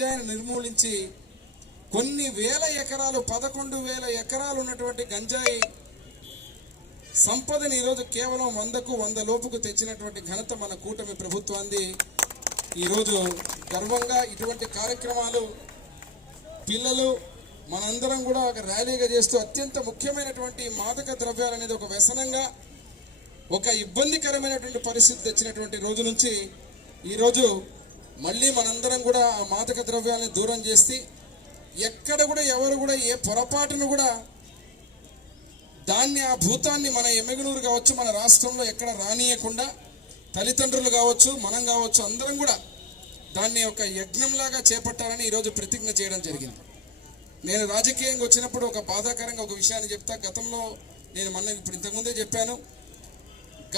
గంజాయిని నిర్మూలించి కొన్ని వేల ఎకరాలు పదకొండు వేల ఎకరాలు ఉన్నటువంటి గంజాయి సంపదని ఈరోజు కేవలం వందకు వంద లోపుకు తెచ్చినటువంటి ఘనత మన కూటమి ప్రభుత్వాన్ని ఈరోజు గర్వంగా ఇటువంటి కార్యక్రమాలు పిల్లలు మనందరం కూడా ఒక ర్యాలీగా చేస్తూ అత్యంత ముఖ్యమైనటువంటి మాదక ద్రవ్యాలు అనేది ఒక వ్యసనంగా ఒక ఇబ్బందికరమైనటువంటి పరిస్థితి తెచ్చినటువంటి రోజు నుంచి ఈరోజు మళ్ళీ మనందరం కూడా ఆ మాదక ద్రవ్యాలను దూరం చేసి ఎక్కడ కూడా ఎవరు కూడా ఏ పొరపాటును కూడా దాన్ని ఆ భూతాన్ని మన ఎమ్మెగనూరు కావచ్చు మన రాష్ట్రంలో ఎక్కడ రానియకుండా తల్లిదండ్రులు కావచ్చు మనం కావచ్చు అందరం కూడా దాన్ని ఒక యజ్ఞంలాగా చేపట్టాలని ఈరోజు ప్రతిజ్ఞ చేయడం జరిగింది. నేను రాజకీయంగా వచ్చినప్పుడు ఒక బాధాకరంగా ఒక విషయాన్ని చెప్తా. గతంలో నేను మొన్న ఇప్పుడు ఇంతకుముందే చెప్పాను.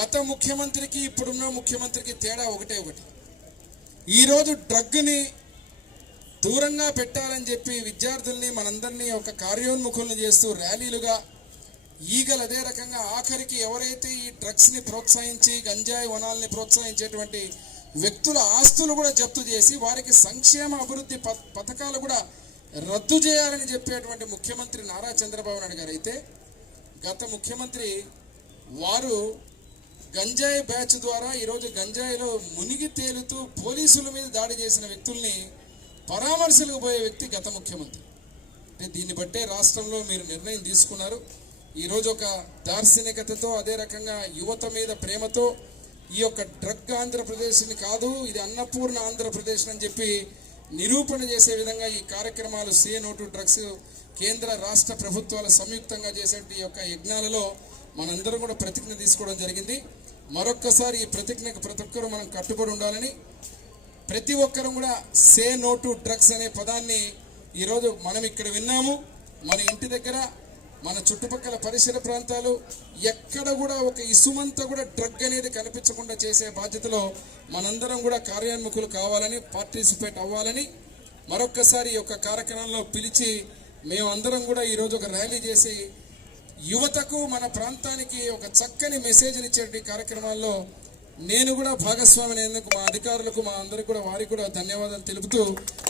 గత ముఖ్యమంత్రికి ఇప్పుడున్న ముఖ్యమంత్రికి తేడా ఒకటే ఒకటి. ఈరోజు డ్రగ్ని దూరంగా పెట్టాలని చెప్పి విద్యార్థుల్ని మనందరినీ ఒక కార్యోన్ముఖులను చేస్తూ ర్యాలీలుగా ఈగలు అదే రకంగా ఆఖరికి ఎవరైతే ఈ డ్రగ్స్ని ప్రోత్సహించి గంజాయి వనాల్ని ప్రోత్సహించేటువంటి వ్యక్తుల ఆస్తులు కూడా జప్తు చేసి వారికి సంక్షేమ అభివృద్ధి ప- పథకాలు కూడా రద్దు చేయాలని చెప్పేటువంటి ముఖ్యమంత్రి నారా చంద్రబాబు నాయుడు గారు అయితే గత ముఖ్యమంత్రి వారు గంజాయి బ్యాచ్ ద్వారా ఈరోజు గంజాయిలో మునిగి తేలుతూ పోలీసుల మీద దాడి చేసిన వ్యక్తుల్ని పరామర్శలకు పోయే వ్యక్తి గత ముఖ్యమంత్రి. అంటే దీన్ని బట్టే రాష్ట్రంలో మీరు నిర్ణయం తీసుకున్నారు. ఈరోజు ఒక దార్శనికతతో అదే రకంగా యువత మీద ప్రేమతో ఈ యొక్క డ్రగ్ ఆంధ్రప్రదేశ్ని కాదు ఇది అన్నపూర్ణ ఆంధ్రప్రదేశ్ అని చెప్పి నిరూపణ చేసే విధంగా ఈ కార్యక్రమాలు సే నోటు డ్రగ్స్ కేంద్ర రాష్ట్ర ప్రభుత్వాలు సంయుక్తంగా చేసే ఈ యొక్క యజ్ఞాలలో మనందరం కూడా ప్రతిజ్ఞ తీసుకోవడం జరిగింది. మరొక్కసారి ఈ ప్రతిజ్ఞకు ప్రతి ఒక్కరూ మనం కట్టుబడి ఉండాలని ప్రతి ఒక్కరూ కూడా సే నో టు డ్రగ్స్ అనే పదాన్ని ఈరోజు మనం ఇక్కడ విన్నాము. మన ఇంటి దగ్గర మన చుట్టుపక్కల పరిసర ప్రాంతాలు ఎక్కడ కూడా ఒక ఇసుమంతా కూడా డ్రగ్ అనేది కనిపించకుండా చేసే బాధ్యతలో మనందరం కూడా కార్యాన్ముఖులు కావాలని పార్టిసిపేట్ అవ్వాలని మరొక్కసారి ఈ యొక్క కార్యక్రమంలో పిలిచి మేమందరం కూడా ఈరోజు ఒక ర్యాలీ చేసి యువతకు మన ప్రాంతానికి ఒక చక్కని మెసేజ్ని ఇచ్చే కార్యక్రమాల్లో. నేను కూడా భాగస్వామి అయినందుకు మా అధికారులకు మా అందరికి కూడా వారికి కూడా ధన్యవాదాలు తెలుపుతూ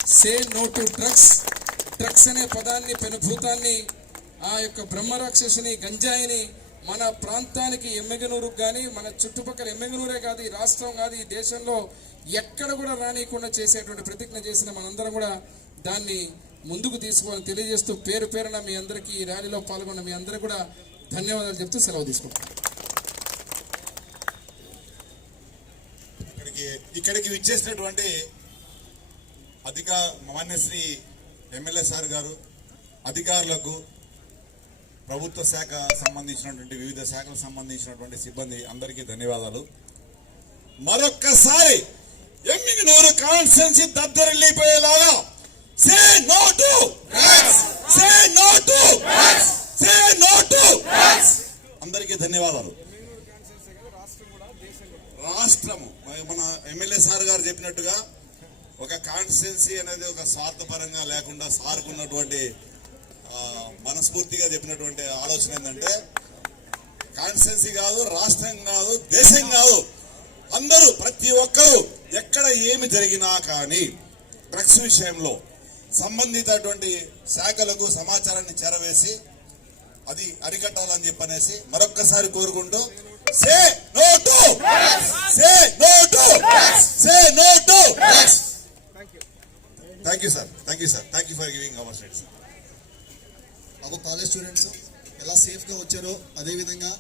say no to drugs drugs అనే పదాన్ని పెనుభూతాన్ని ఆ యొక్క బ్రహ్మరాక్షసుని గంజాయిని మన ప్రాంతానికి ఎమ్మెగనూరుకు కానీ మన చుట్టుపక్కల ఎమ్మెగనూరే కాదు ఈ రాష్ట్రం కాదు ఈ దేశంలో ఎక్కడ కూడా రానియకుండా చేసేటువంటి ప్రతిజ్ఞ చేసిన మనందరం కూడా దాన్ని ముందుకు తీసుకొని తెలియజేస్తూ పేరు పేరున మీ అందరికీ ఈ ర్యాలీలో పాల్గొన్న మీ అందరికీ కూడా ధన్యవాదాలు చెప్తూ సెలవు తీసుకుంటాం ఇక్కడికి ఇక్కడికి విచ్చేసినటువంటి అధిక మాన్యశ్రీ ఎమ్మెల్యే సార్ గారు అధికారులకు ప్రభుత్వ శాఖ సంబంధించినటువంటి వివిధ శాఖలకు సంబంధించినటువంటి సిబ్బంది అందరికీ ధన్యవాదాలు. మరొక్కసారి Emmiganur constituency దద్దరిల్లిపోయేలాగా say no to say no to say no to అందరికీ ధన్యవాదాలు. రాష్ట్రము. మన- ఎమ్మెల్యే సార్ గారు చెప్పినట్టుగా ఒక కాన్స్టిట్యున్సీ అనేది ఒక స్వార్థపరంగా లేకుండా సార్కు ఉన్నటువంటి ఆ, మనస్ఫూర్తిగా చెప్పినటువంటి ఆలోచన ఏంటంటే కాన్స్టిట్యున్సీ కాదు రాష్ట్రం కాదు దేశం కాదు. అందరూ ప్రతి ఒక్కరూ ఎక్కడ ఏమి జరిగినా కానీ డ్రగ్స్ విషయంలో సంబంధితటువంటి శాఖలకు సమాచారాన్ని చేరవేసి అది అరికట్టాలని చెప్పనేసి మరొక్కసారి కోరుకుంటూ say no to! Say no to! Say no to! Thank you sir thank you sir thank you for giving our state sir Babu college students ఎలా సేఫ్గా వచ్చారో అదేవిధంగా